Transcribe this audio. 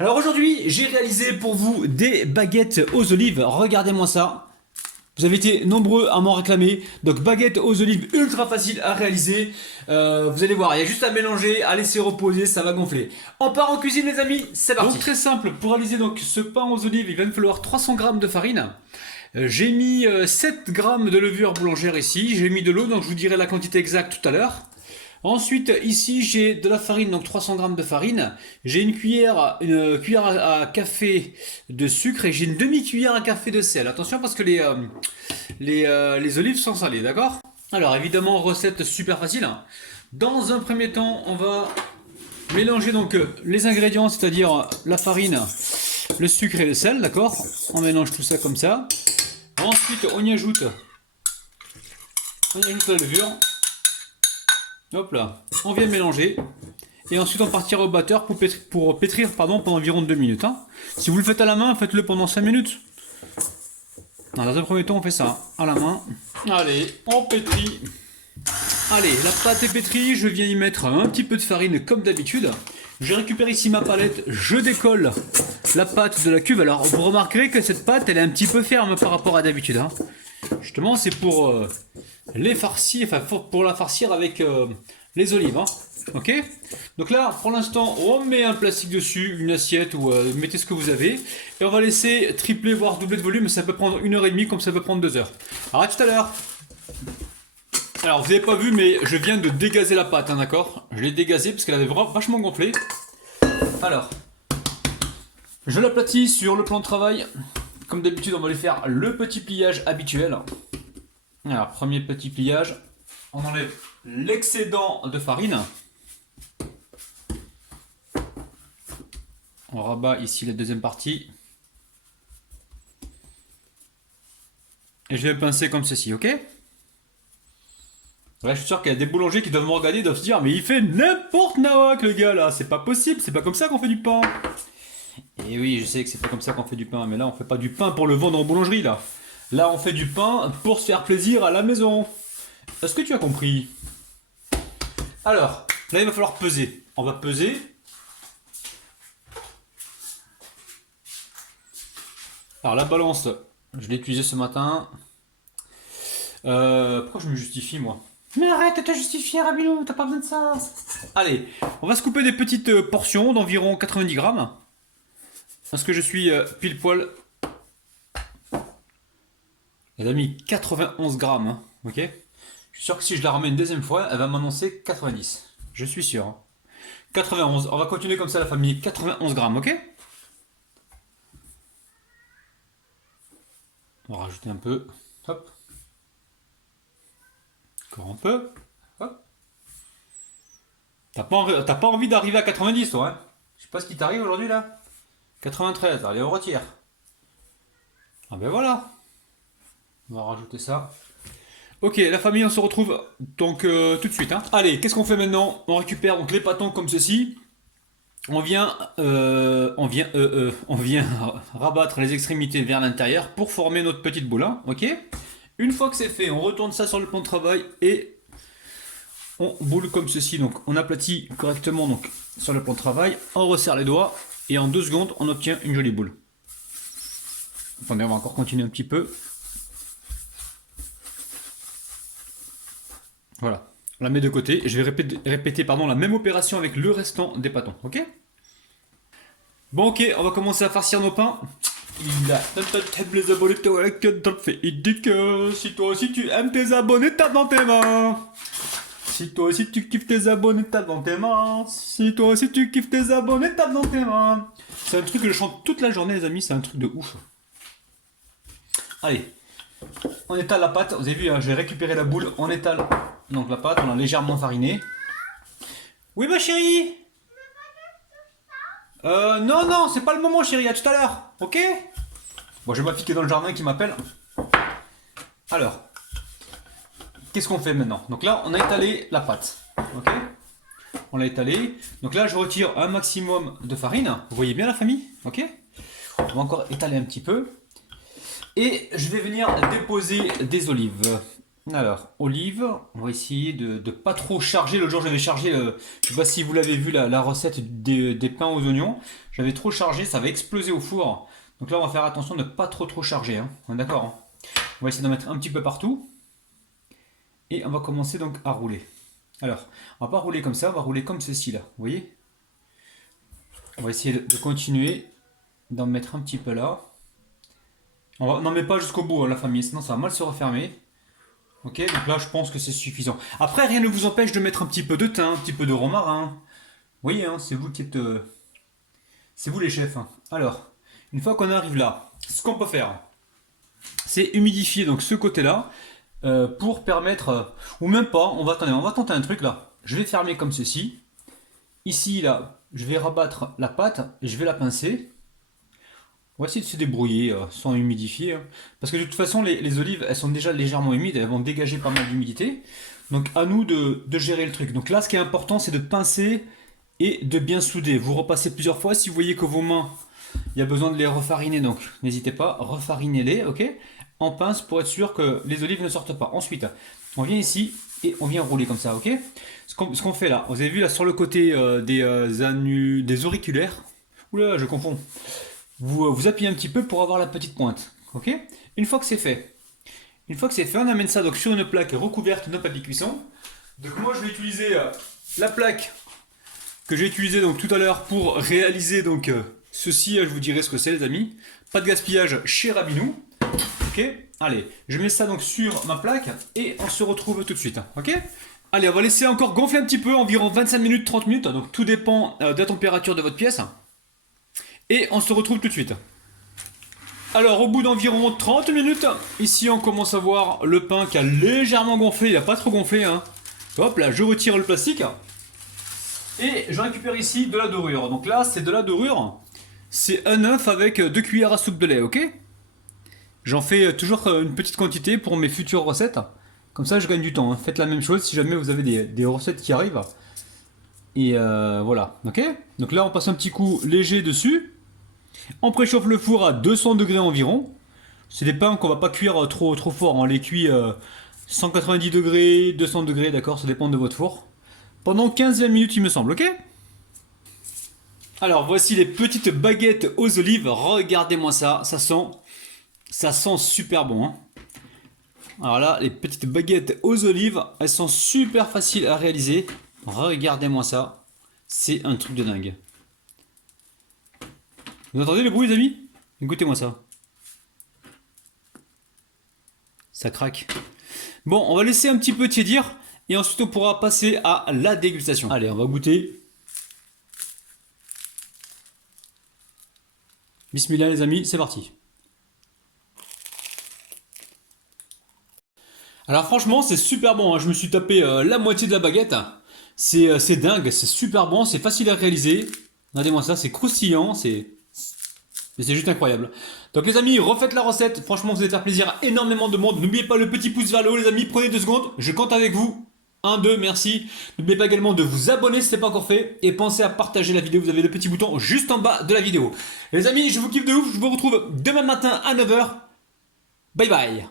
Alors aujourd'hui, j'ai réalisé pour vous des baguettes aux olives. Regardez-moi ça. Vous avez été nombreux à m'en réclamer. Donc baguettes aux olives ultra facile à réaliser. Vous allez voir, il y a juste à mélanger, à laisser reposer, ça va gonfler. On part en cuisine les amis, c'est parti. Donc très simple, pour réaliser donc ce pain aux olives, il va me falloir 300 g de farine. J'ai mis 7 g de levure boulangère ici. J'ai mis de l'eau, donc je vous dirai la quantité exacte tout à l'heure. Ensuite, ici, j'ai de la farine, donc 300 g de farine. J'ai une cuillère à café de sucre et j'ai une demi-cuillère à café de sel. Attention parce que les olives sont salées, d'accord? Alors, évidemment, recette super facile. Dans un premier temps, on va mélanger donc les ingrédients, c'est-à-dire la farine, le sucre et le sel, d'accord? On mélange tout ça comme ça. Ensuite, on y ajoute la levure. Hop là, on vient de mélanger. Et ensuite on partira au batteur pour pétrir pendant environ 2 minutes. Hein. Si vous le faites à la main, faites-le pendant 5 minutes. Non, dans un premier temps, on fait ça à la main. Allez, on pétrit. Allez, la pâte est pétrie. Je viens y mettre un petit peu de farine comme d'habitude. Je récupère ici ma palette. Je décolle la pâte de la cuve. Alors vous remarquerez que cette pâte, elle est un petit peu ferme par rapport à d'habitude. Hein. Justement, c'est pour les farcir, enfin pour la farcir avec les olives. Hein. Ok. Donc là, pour l'instant, on met un plastique dessus, une assiette ou mettez ce que vous avez, et on va laisser tripler voire doubler de volume. Ça peut prendre 1h30 comme ça peut prendre 2 heures. Alors à tout à l'heure. Alors vous n'avez pas vu, mais je viens de dégazer la pâte, hein, d'accord? Je l'ai dégazée parce qu'elle avait vachement gonflé. Alors, je l'aplatis sur le plan de travail. Comme d'habitude, on va lui faire le petit pliage habituel. Alors, premier petit pliage, on enlève l'excédent de farine. On rabat ici la deuxième partie. Et je vais pincer comme ceci, ok? Là, je suis sûr qu'il y a des boulangers qui doivent me regarder, doivent se dire, mais il fait n'importe nawak le gars là, c'est pas possible, c'est pas comme ça qu'on fait du pain. Et oui, je sais que c'est pas comme ça qu'on fait du pain, mais là on fait pas du pain pour le vendre en boulangerie là. Là on fait du pain pour se faire plaisir à la maison. Est-ce que tu as compris? Alors, là il va falloir peser. On va peser. Alors la balance, je l'ai utilisée ce matin. Pourquoi je me justifie moi? Mais arrête de te justifier Rabilou, t'as pas besoin de ça. Allez, on va se couper des petites portions d'environ 90 grammes. Parce que je suis pile poil. Elle a mis 91 grammes, hein, ok? Je suis sûr que si je la remets une deuxième fois, elle va m'annoncer 90. Je suis sûr. Hein. 91, on va continuer comme ça la famille. 91 grammes, ok? On va rajouter un peu. Hop. Encore un peu. Hop. T'as pas envie d'arriver à 90, toi, hein? Je sais pas ce qui t'arrive aujourd'hui là. 93, allez on retire. Ah ben voilà. On va rajouter ça. Ok, la famille, on se retrouve donc tout de suite. Hein. Allez, qu'est-ce qu'on fait maintenant? On récupère donc les pâtons comme ceci. On vient rabattre les extrémités vers l'intérieur pour former notre petite boule. Hein, ok. Une fois que c'est fait, on retourne ça sur le plan de travail et on boule comme ceci. Donc on aplatit correctement donc sur le plan de travail. On resserre les doigts et en 2 secondes, on obtient une jolie boule. Attendez, on va encore continuer un petit peu. Voilà, on la met de côté. Je vais répéter la même opération avec le restant des pâtons, ok? Bon, ok, on va commencer à farcir nos pains. Il a les abonnés si toi aussi tu aimes tes abonnés, tape dans tes mains. Si toi aussi tu kiffes tes abonnés, tape dans tes mains. Si toi aussi tu kiffes tes abonnés, tape dans tes mains. C'est un truc que je chante toute la journée, les amis, c'est un truc de ouf. Allez, on étale la pâte. Vous avez vu, hein, j'ai récupéré la boule. On étale donc la pâte, on l'a légèrement farinée. Oui, ma chérie? Non, c'est pas le moment, chérie, à tout à l'heure, ok? Bon, j'ai ma fille qui est dans le jardin qui m'appelle. Alors, qu'est-ce qu'on fait maintenant? Donc là, on a étalé la pâte, ok? On l'a étalée. Donc là, je retire un maximum de farine. Vous voyez bien la famille, ok? On va encore étaler un petit peu. Et je vais venir déposer des olives. Alors, olive, on va essayer de pas trop charger. L'autre jour, j'avais chargé, je sais pas si vous l'avez vu, la recette des pains aux oignons. J'avais trop chargé, ça va exploser au four. Donc là, on va faire attention de pas trop charger. Hein. On est d'accord, hein. On va essayer d'en mettre un petit peu partout. Et on va commencer donc à rouler. Alors, on va pas rouler comme ça, on va rouler comme ceci là. Vous voyez? On va essayer de continuer d'en mettre un petit peu là. On n'en met pas jusqu'au bout, hein, la famille, sinon ça va mal se refermer. Ok, donc là je pense que c'est suffisant. Après, rien ne vous empêche de mettre un petit peu de thym, un petit peu de romarin. Vous voyez, hein, c'est vous qui êtes... c'est vous les chefs. Hein. Alors, une fois qu'on arrive là, ce qu'on peut faire, c'est humidifier donc ce côté-là pour permettre... ou même pas, attendez, on va tenter un truc là. Je vais fermer comme ceci. Ici, là, je vais rabattre la pâte et je vais la pincer. On va essayer de se débrouiller sans humidifier. Hein. Parce que de toute façon, les olives, elles sont déjà légèrement humides, elles vont dégager pas mal d'humidité. Donc à nous de gérer le truc. Donc là, ce qui est important, c'est de pincer et de bien souder. Vous repassez plusieurs fois. Si vous voyez que vos mains, il y a besoin de les refariner, donc n'hésitez pas, refarinez-les, ok? En pince pour être sûr que les olives ne sortent pas. Ensuite, on vient ici et on vient rouler comme ça, ok? Ce qu'on fait là, vous avez vu là sur le côté des auriculaires. Oula, je confonds. Vous appuyez un petit peu pour avoir la petite pointe. Ok? Une fois que c'est fait, on amène ça donc sur une plaque recouverte de papier cuisson. Donc moi je vais utiliser la plaque que j'ai utilisée donc tout à l'heure pour réaliser donc ceci. Je vous dirai ce que c'est les amis. Pas de gaspillage chez Rabinou. Ok? Allez, je mets ça donc sur ma plaque et on se retrouve tout de suite. Ok? Allez, on va laisser encore gonfler un petit peu, environ 25 minutes, 30 minutes. Donc tout dépend de la température de votre pièce. Et on se retrouve tout de suite. Alors au bout d'environ 30 minutes, ici on commence à voir le pain qui a légèrement gonflé, il n'a pas trop gonflé. Hein. Hop là, je retire le plastique. Et je récupère ici de la dorure. Donc là c'est de la dorure. C'est un œuf avec 2 cuillères à soupe de lait, ok? J'en fais toujours une petite quantité pour mes futures recettes. Comme ça je gagne du temps. Hein. Faites la même chose si jamais vous avez des recettes qui arrivent. Et voilà, ok? Donc là on passe un petit coup léger dessus. On préchauffe le four à 200 degrés environ. C'est des pains qu'on va pas cuire trop fort. On les cuit 190 degrés, 200 degrés, d'accord, ça dépend de votre four. Pendant 15-20 minutes il me semble, ok? Alors voici les petites baguettes aux olives. Regardez-moi ça, ça sent super bon. Hein. Alors là, les petites baguettes aux olives, elles sont super faciles à réaliser. Regardez-moi ça, c'est un truc de dingue. Vous entendez le bruit, les amis? Écoutez-moi ça. Ça craque. Bon, on va laisser un petit peu tiédir et ensuite on pourra passer à la dégustation. Allez, on va goûter. Bismillah les amis, c'est parti. Alors franchement, c'est super bon. Hein. Je me suis tapé la moitié de la baguette. C'est dingue, c'est super bon, c'est facile à réaliser. Regardez-moi ça, c'est croustillant, c'est juste incroyable. Donc les amis, refaites la recette. Franchement, vous allez faire plaisir à énormément de monde. N'oubliez pas le petit pouce vers le haut les amis. Prenez 2 secondes. Je compte avec vous. 1, 2, merci. N'oubliez pas également de vous abonner si ce n'est pas encore fait. Et pensez à partager la vidéo. Vous avez le petit bouton juste en bas de la vidéo. Les amis, je vous kiffe de ouf. Je vous retrouve demain matin à 9 h. Bye bye.